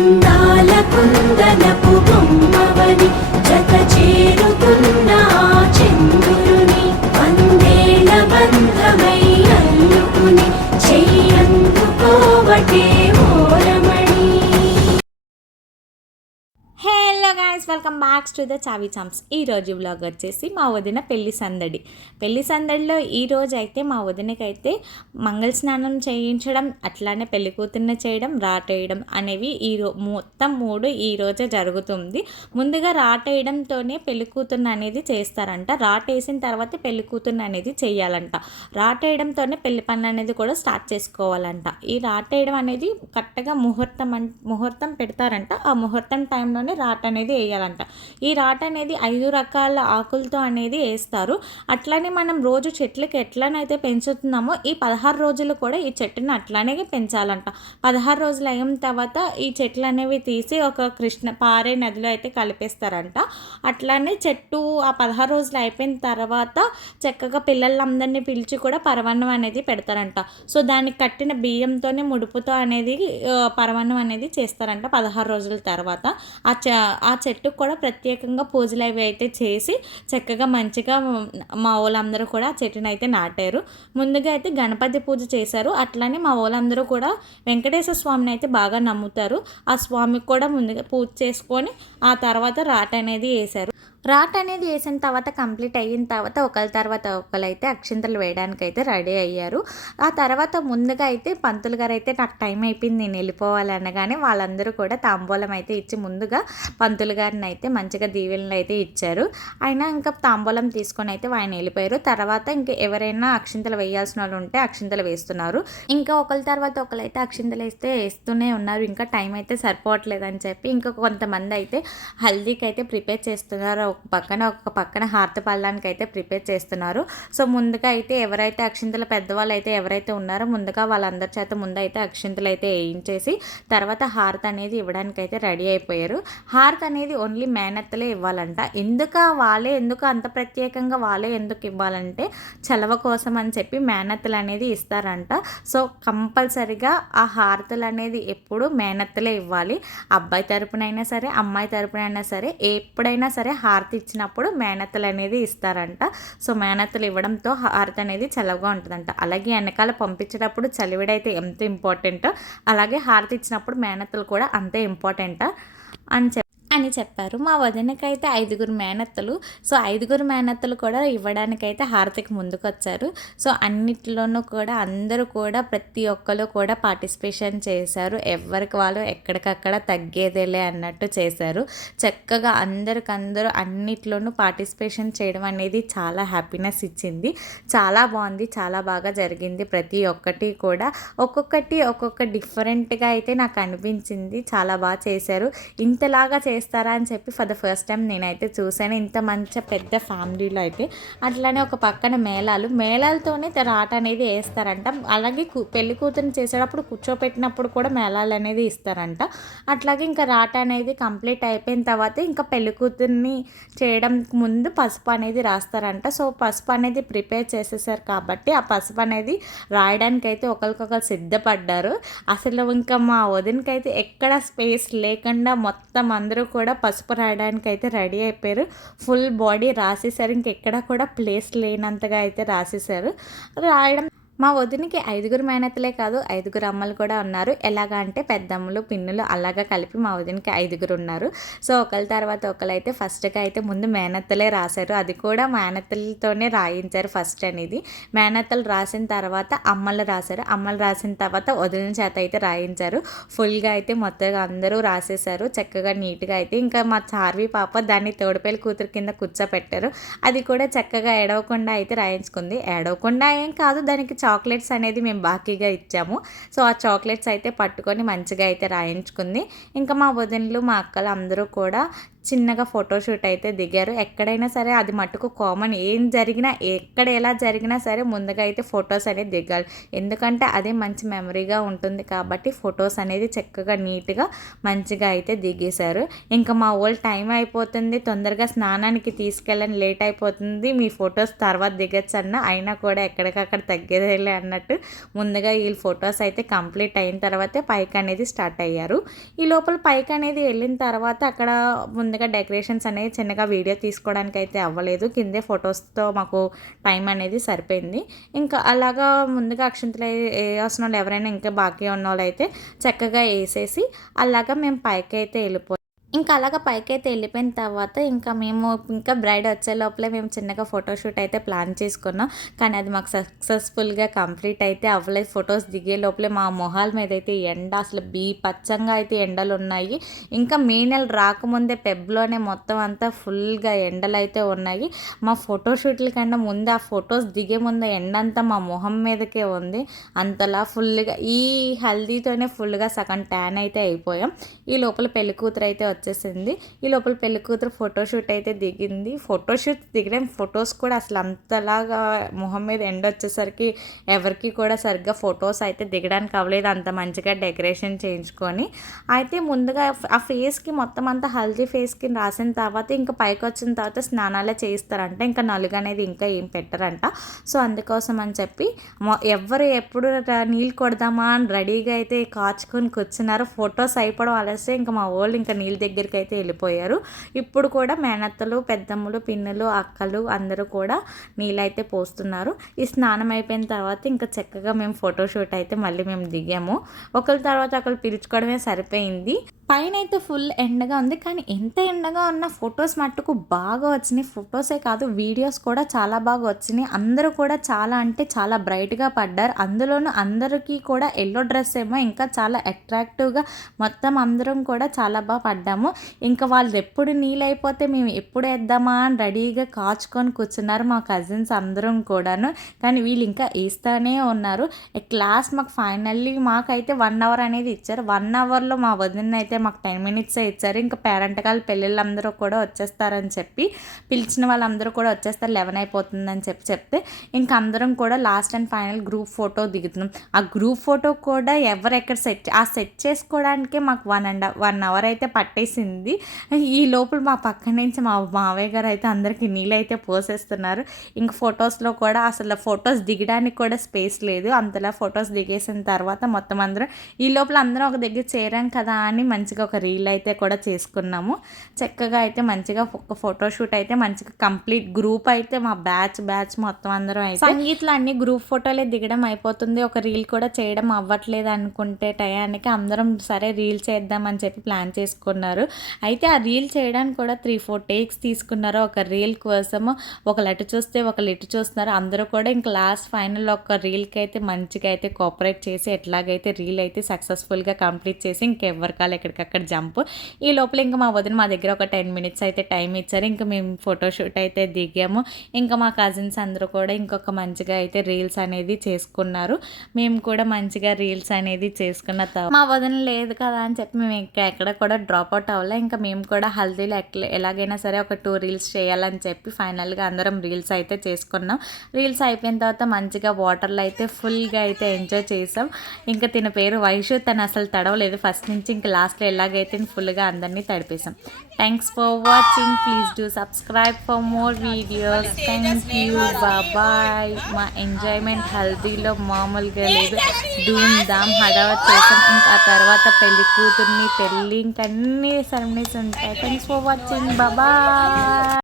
అందాల కుందనపు బొమ్మవని జత చేరుతున్న ఆ చంద్రుని వందేళ్ల బంధమై అల్లుకుని చెయ్యందుకోవటే ఓరమణి. Hello guys, welcome back to the Chavi champs. ఈరోజు వ్లాగ్ వచ్చేసి మా వదిన పెళ్లి సందడిలో ఈరోజు అయితే మా వదినకైతే మంగళ స్నానం చేయించడం, అట్లానే పెళ్లి కూతుర్ని చేయడం, రాటేయడం అనేవి మొత్తం 3 ఈరోజే జరుగుతుంది. ముందుగా రాటేయడంతోనే పెళ్లి కూతుర్ని అనేది చేస్తారంట. రాటేసిన తర్వాత పెళ్లి కూతుర్ని అనేది చేయాలంట. రాటేయడంతోనే పెళ్లి పని అనేది కూడా స్టార్ట్ చేసుకోవాలంట. ఈ రాటేయడం అనేది కరెక్ట్గా ముహూర్తం పెడతారంట. ఆ ముహూర్తం టైంలోనే రాట అనేది వేయాలంట. ఈ రాట అనేది 5 రకాల ఆకులతో అనేది వేస్తారు. అట్లానే మనం రోజు చెట్లకి ఎట్లనైతే పెంచుతున్నామో ఈ 16 రోజులు కూడా ఈ చెట్టుని అట్లానే పెంచాలంట. 16 రోజులు అయిన తర్వాత ఈ చెట్లు అనేవి తీసి ఒక పారే నదిలో అయితే కలిపేస్తారంట. అట్లానే చెట్టు ఆ 16 రోజులు అయిపోయిన తర్వాత చక్కగా పిల్లలందరినీ పిలిచి కూడా పరవన్నం అనేది పెడతారంట. సో దానికి కట్టిన బియ్యంతోనే ముడుపుతో అనేది పరవన్నం అనేది చేస్తారంట 16 రోజుల తర్వాత. ఆ చెట్టుకు కూడా ప్రత్యేకంగా పూజలు అవి అయితే చేసి చక్కగా మంచిగా మా వాళ్ళందరూ కూడా ఆ చెట్టుని అయితే నాటారు. ముందుగా అయితే గణపతి పూజ చేశారు. అట్లానే మా వాళ్ళందరూ కూడా వెంకటేశ్వర స్వామిని అయితే బాగా నమ్ముతారు. ఆ స్వామికి కూడా ముందుగా పూజ చేసుకొని ఆ తర్వాత రాట అనేది వేశారు. రాట్ అనేది వేసిన తర్వాత కంప్లీట్ అయిన తర్వాత ఒకరి తర్వాత ఒకరైతే అక్షింతలు వేయడానికి అయితే రెడీ అయ్యారు. ఆ తర్వాత ముందుగా అయితే పంతులు గారు అయితే నాకు టైం అయిపోయింది, నేను వెళ్ళిపోవాలి అనగానే వాళ్ళందరూ కూడా తాంబూలం అయితే ఇచ్చి ముందుగా పంతులు గారిని అయితే మంచిగా దీవెనలు అయితే ఇచ్చారు. ఆయన ఇంకా తాంబూలం తీసుకొని అయితే ఆయన వెళ్ళిపోయారు. తర్వాత ఇంకా ఎవరైనా అక్షింతలు వేయాల్సిన వాళ్ళు ఉంటే అక్షింతలు వేస్తున్నారు. ఇంకా ఒకరి తర్వాత ఒకరైతే అక్షింతలు వేస్తూనే ఉన్నారు. ఇంకా టైం అయితే సరిపోవట్లేదని చెప్పి ఇంకా కొంతమంది అయితే హల్దీకి అయితే ప్రిపేర్ చేస్తున్నారు. ఒక పక్కన హారతి పళ్ళడానికి అయితే ప్రిపేర్ చేస్తున్నారు. సో ముందుగా అయితే ఎవరైతే అక్షింతల పెద్దవాళ్ళు అయితే ఎవరైతే ఉన్నారో ముందుగా వాళ్ళందరి చేత ముందైతే అక్షింతలు అయితే వేయించేసి తర్వాత హారతి అనేది ఇవ్వడానికి అయితే రెడీ అయిపోయారు. హారతి అనేది ఓన్లీ మేనత్తలే ఇవ్వాలంట. ఎందుకు అంత ప్రత్యేకంగా వాళ్ళే ఎందుకు ఇవ్వాలంటే చలవ కోసం అని చెప్పి మేనత్తలు అనేది ఇస్తారంట. సో కంపల్సరిగా ఆ హారతులు అనేది ఎప్పుడు మేనత్తలే ఇవ్వాలి. అబ్బాయి తరపునైనా సరే అమ్మాయి తరపునైనా సరే ఎప్పుడైనా సరే హారతి ఇచ్చినప్పుడు మేనత్తలు అనేది ఇస్తారంట. సో మేనత్తలు ఇవ్వడంతో హారతి అనేది చల్లగా ఉంటుందంట. అలాగే వెనకాల పంపించేటప్పుడు చలివిడైతే ఎంత ఇంపార్టెంటో అలాగే హారతి ఇచ్చినప్పుడు మేనత్తలు కూడా అంతే ఇంపార్టెంట్ అని చెప్పారు. మా వదినకైతే 5 మేనత్తలు. సో 5 మేనత్తలు కూడా ఇవ్వడానికైతే హారతికి ముందుకు వచ్చారు. సో అన్నిట్లోనూ కూడా అందరూ కూడా ప్రతి ఒక్కరు కూడా పార్టిసిపేషన్ చేశారు. ఎవరికి వాళ్ళు ఎక్కడికక్కడ తగ్గేదేలే అన్నట్టు చేశారు. చక్కగా అందరికందరూ అన్నిట్లోనూ పార్టిసిపేషన్ చేయడం అనేది చాలా హ్యాపీనెస్ ఇచ్చింది. చాలా బాగుంది, చాలా బాగా జరిగింది. ప్రతి ఒక్కటి కూడా ఒక్కొక్క డిఫరెంట్గా అయితే నాకు అనిపించింది. చాలా బాగా చేశారు. ఇంతలాగా చేస్తారా అని చెప్పి ఫర్ ద ఫస్ట్ టైం నేనైతే చూశాను. ఇంత మంచి పెద్ద ఫ్యామిలీలో అయితే అట్లానే ఒక పక్కన మేళాలతోనే రాట అనేది వేస్తారంట. అలాగే పెళ్లి కూతురుని చేసేటప్పుడు కూర్చోపెట్టినప్పుడు కూడా మేళాలు అనేది ఇస్తారంట. అట్లాగే ఇంకా రాట అనేది కంప్లీట్ అయిపోయిన తర్వాత ఇంకా పెళ్లి కూతుర్ని చేయడం ముందు పసుపు అనేది రాస్తారంట. సో పసుపు అనేది ప్రిపేర్ చేసేసారు కాబట్టి ఆ పసుపు అనేది రాయడానికి అయితే ఒకరికొకరు సిద్ధపడ్డారు. అసలు ఇంకా మా వదినకైతే ఎక్కడ స్పేస్ లేకుండా మొత్తం అందరూ కూడా పసుపు రాయడానికి అయితే రెడీ అయిపోయారు. ఫుల్ బాడీ రాసేసారు. ఇంకెక్కడ కూడా ప్లేస్ లేనంతగా అయితే రాసేసారు. రాయడం మా వదినికి 5 మేనత్తలే కాదు 5 అమ్మలు కూడా ఉన్నారు. ఎలాగా అంటే పెద్దమ్మలు పిన్నులు అలాగా కలిపి మా వదినికి 5 ఉన్నారు. సో ఒకరి తర్వాత ఒకరైతే ఫస్ట్గా అయితే ముందు మేనత్తలే రాశారు. అది కూడా మేనత్తలతోనే రాయించారు ఫస్ట్ అనేది. మేనత్తలు రాసిన తర్వాత అమ్మలు రాశారు. అమ్మలు రాసిన తర్వాత వదిన చేత అయితే రాయించారు. ఫుల్గా అయితే మొత్తంగా అందరూ రాసేసారు. చక్కగా నీట్గా అయితే ఇంకా మా చార్వి పాప దాన్ని తోడుపల్లి కూతురు కింద కూర్చోపెట్టారు. అది కూడా చక్కగా ఏడవకుండా అయితే రాయించుకుంది. ఏడవకుండా ఏం కాదు, దానికి చాక్లెట్స్ అనేది మేము బాకీగా ఇచ్చాము. సో ఆ చాక్లెట్స్ అయితే పట్టుకొని మంచిగా అయితే రాయించుకుంది. ఇంకా మా వదినలు మా అక్కలు అందరూ కూడా చిన్నగా ఫోటోషూట్ అయితే దిగారు. ఎక్కడైనా సరే అది మట్టుకు కామన్, ఏం జరిగినా ఎక్కడ ఎలా జరిగినా సరే ముందుగా అయితే ఫొటోస్ అనేది దిగాలి. ఎందుకంటే అదే మంచి మెమరీగా ఉంటుంది కాబట్టి ఫొటోస్ అనేది చక్కగా నీట్గా మంచిగా అయితే దిగేశారు. ఇంకా మా వాళ్ళు టైం అయిపోతుంది, తొందరగా స్నానానికి తీసుకెళ్ళని, లేట్ అయిపోతుంది, మీ ఫొటోస్ తర్వాత దిగచ్చు అయినా కూడా ఎక్కడికక్కడ తగ్గేదేలే అన్నట్టు ముందుగా వీళ్ళు ఫొటోస్ అయితే కంప్లీట్ అయిన తర్వాతే పైకి అనేది స్టార్ట్ అయ్యారు. ఈ లోపల పైకి అనేది వెళ్ళిన తర్వాత అక్కడ ముందుగా డెకరేషన్స్ అనేవి చిన్నగా వీడియో తీసుకోవడానికి అయితే అవ్వలేదు, కిందే ఫొటోస్తో మాకు టైం అనేది సరిపోయింది. ఇంకా అలాగా ముందుగా అక్షంతలు వేయాల్సిన వాళ్ళు ఎవరైనా ఇంకా బాకీ ఉన్న వాళ్ళు అయితే చక్కగా వేసేసి అలాగా మేము పైకి అయితే వెళ్ళిపోయాం. ఇంకా అలాగా పైకైతే వెళ్ళిపోయిన తర్వాత ఇంకా బ్రైడ్ వచ్చే లోపలే మేము చిన్నగా ఫోటోషూట్ అయితే ప్లాన్ చేసుకున్నాం. కానీ అది మాకు సక్సెస్ఫుల్గా కంప్లీట్ అయితే అవ్వలేదు. ఫొటోస్ దిగే లోపలే మా మొహాల మీద అయితే ఎండ అసలు పచ్చంగా అయితే ఎండలు ఉన్నాయి. ఇంకా మే నెల రాకముందే పెబ్లోనే మొత్తం అంతా ఫుల్గా ఎండలు అయితే ఉన్నాయి. మా ఫోటోషూట్ల కన్నా ముందు ఆ ఫొటోస్ దిగే ముందు ఎండంతా మా మొహం మీదకే ఉంది. అంతలా ఫుల్గా ఈ హల్దీతోనే ఫుల్గా సగం ట్యాన్ అయితే అయిపోయాం. ఈ లోపల పెళ్లి కూతురు అయితే వచ్చేసింది. ఈ లోపల పెళ్లి కూతురు ఫోటోషూట్ అయితే దిగింది. ఫోటోషూట్ దిగడం ఫొటోస్ కూడా అసలు అంతలాగా మొహం మీద ఎండ వచ్చేసరికి ఎవరికి కూడా సరిగ్గా ఫొటోస్ అయితే దిగడానికి అవ్వలేదు, అంత మంచిగా డెకరేషన్ చేయించుకొని. అయితే ముందుగా ఆ ఫేస్కి మొత్తం అంతా హల్దీ ఫేస్కి రాసిన తర్వాత ఇంకా పైకి వచ్చిన తర్వాత స్నానాలే చేయిస్తారంట. ఇంకా నలుగు అనేది ఇంకా ఏం పెట్టరంట. సో అందుకోసం అని చెప్పి ఎవరు ఎప్పుడు నీళ్ళు కొడదామా అని రెడీగా అయితే కాచుకొని కూర్చున్నారు. ఫొటోస్ అయిపోవడం అలస్తే ఇంకా మా వాళ్ళు ఇంకా నీళ్ళ దగ్గరికి అయితే వెళ్ళిపోయారు. ఇప్పుడు కూడా మేనత్తలు, పెద్దమ్మలు, పిన్నులు, అక్కలు అందరూ కూడా నీళ్ళైతే పోస్తున్నారు. ఈ స్నానం అయిపోయిన తర్వాత ఇంకా చక్కగా మేము ఫోటోషూట్ అయితే మళ్ళీ మేము దిగాము. ఒకరి తర్వాత ఒకరు పిలుచుకోవడమే సరిపోయింది. పైన అయితే ఫుల్ ఎండగా ఉంది, కానీ ఎంత ఎండగా ఉన్న ఫొటోస్ మట్టుకు బాగా వచ్చినాయి. ఫొటోసే కాదు వీడియోస్ కూడా చాలా బాగా వచ్చినాయి. అందరూ కూడా చాలా అంటే చాలా బ్రైట్గా పడ్డారు. అందులోనూ అందరికీ కూడా ఎల్లో డ్రెస్ ఏమో ఇంకా చాలా అట్రాక్టివ్గా మొత్తం అందరం కూడా చాలా బాగా పడ్డాము. ఇంకా వాళ్ళు ఎప్పుడు నీళ్ళు అయిపోతే మేము ఎప్పుడు వేద్దామా అని రెడీగా కాచుకొని కూర్చున్నారు మా కజిన్స్ అందరం కూడాను. కానీ వీళ్ళు ఇంకా వేస్తూనే ఉన్నారు. క్లాస్ మాకు ఫైనల్లీ మాకైతే 1 అవర్ అనేది ఇచ్చారు. 1 అవర్లో మా వదిన అయితే మాకు 10 మినిట్సే ఇచ్చారు. ఇంకా పేరెంటకాలు పెళ్ళిళ్ళందరూ కూడా వచ్చేస్తారని చెప్పి, పిలిచిన వాళ్ళందరూ కూడా వచ్చేస్తారు 11 అయిపోతుందని చెప్తే ఇంకా అందరం కూడా last and final group photo దిగుతున్నాం. ఆ గ్రూప్ ఫోటో కూడా ఎవరెక్కడ సెట్ చేసుకోవడానికే మాకు 1 అవర్ అయితే పట్టేసింది. ఈ లోపల మా పక్క నుంచి మా మావయ్య గారు అయితే అందరికీ నీళ్ళు అయితే పోసేస్తున్నారు. ఇంక ఫొటోస్లో కూడా అసలు ఫొటోస్ దిగడానికి కూడా స్పేస్ లేదు. అంతలా ఫొటోస్ దిగేసిన తర్వాత మొత్తం అందరం ఈ లోపల అందరం ఒక దగ్గర చేరాం కదా అని మంచిగా ఒక రీల్ అయితే కూడా చేసుకున్నాము. చక్కగా అయితే మంచిగా ఒక ఫోటోషూట్ అయితే మంచిగా కంప్లీట్ గ్రూప్ అయితే మా బ్యాచ్ మొత్తం అందరం అయితే సంగీత్లో అన్ని గ్రూప్ ఫోటోలే దిగడం అయిపోతుంది. ఒక రీల్ కూడా చేయడం అవ్వట్లేదు అనుకుంటే టయానికి అందరం సరే రీల్ చేద్దామని చెప్పి ప్లాన్ చేసుకున్నారు. అయితే ఆ రీల్ చేయడానికి కూడా 3-4 టేక్స్ తీసుకున్నారు. ఒక రీల్ కోసము ఒకళ్ళు అటు చూస్తే ఒకళ్ళు ఇటు చూస్తున్నారు. అందరూ కూడా ఇంకా లాస్ట్ ఫైనల్ ఒక రీల్కి అయితే మంచిగా అయితే కోఆపరేట్ చేసి ఎట్లాగైతే రీల్ అయితే సక్సెస్ఫుల్గా కంప్లీట్ చేసి ఇంకెవరికాలు ఎక్కడికక్కడ జంప్. ఈ లోపల ఇంకా మా వదిన మా దగ్గర ఒక 10 మినిట్స్ అయితే టైం ఇచ్చారు. ఇంకా మేము ఫోటోషూట్ అయితే దిగాము. ఇంకా మా కజిన్స్ అందరూ కూడా ఇంకొక మంచిగా అయితే రీల్స్ అనేది చేసుకున్నారు. మేము కూడా మంచిగా రీల్స్ అనేది చేసుకున్న మా వదిన లేదు కదా అని చెప్పి మేము ఇంకా ఎక్కడ కూడా డ్రాప్ అవుట్ అవ్వలే. ఇంకా మేము కూడా హల్దీలో ఎలాగైనా సరే ఒక 2 రీల్స్ చేయాలని చెప్పి ఫైనల్గా అందరం రీల్స్ అయితే చేసుకున్నాం. రీల్స్ అయిపోయిన తర్వాత మంచిగా వాటర్లో అయితే ఫుల్గా అయితే ఎంజాయ్ చేసాం. ఇంకా తిన పేరు వైషు, తను అసలు తడవలేదు ఫస్ట్ నుంచి ఇంకా లాస్ట్లో ఎలాగైతే ఫుల్గా అందరినీ తడిపేసాం. Thanks for watching. Please do subscribe for more videos. Thank you, bye. మా ఎంజాయ్మెంట్ హల్దీలో మామూలుగా లేదు, ధూమ్ ధామ్ హడావత్ చేసాం. ఇంకా ఆ తర్వాత పెళ్లి కూతుర్ని పెళ్ళి ఇంకన్నీ సెరమనీస్ ఉంటాయి. Thanks for watching, bye.